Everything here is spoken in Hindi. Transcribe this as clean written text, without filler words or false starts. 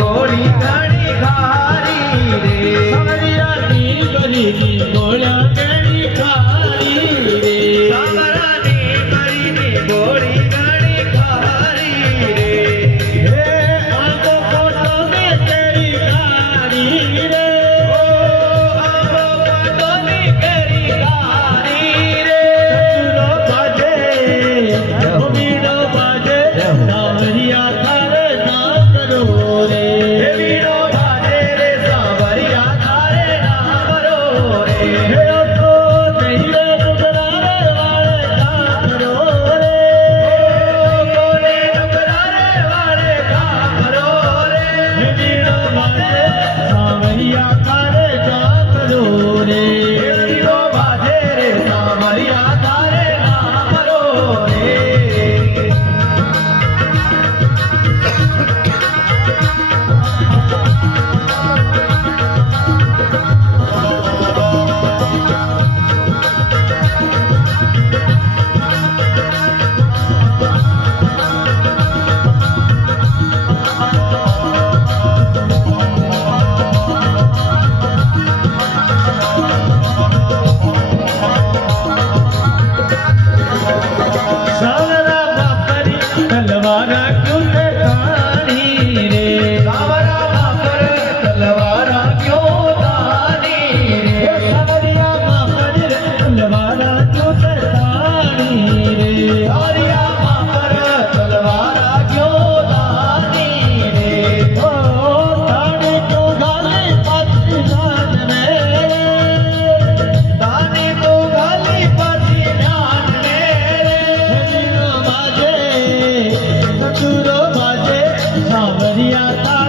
गोली घणी खारी रे सावरिया नी गली नी गोळ्या घणी खारी रे सावरा नी गली नी गोली घणी खारी रे हे आंखों फोटो में तेरी कारी रे ओ आंखों फोटो में तेरी कारी रे चतुरो बाजे वीणो बाजे सावरिया थारे ना करो रे वीणो बाजे रे सावरिया थारे ना करो रे हे तो नहीं रे डुगरारे वाले का करो रे गोरे डुगरारे वाले का करो रे वीणो बाजे सावरिया थारे जा करो रे वीणो बाजे रे सावरिया थारे ना करो रे सावरा बापरी तलवारा क्यों ते तानी रे सावरा बापर तलवारा क्यों तानी रे सावरिया बापरी तलवारा क्यों ते तानी रे सावरिया बापर तलवारा क्यों तानी रे ओ ताने क्यों गाले पाती जान मेरे तानी तो गाली पासी जान मेरे वीणो बाजे चतुरो बाजे सावरिया था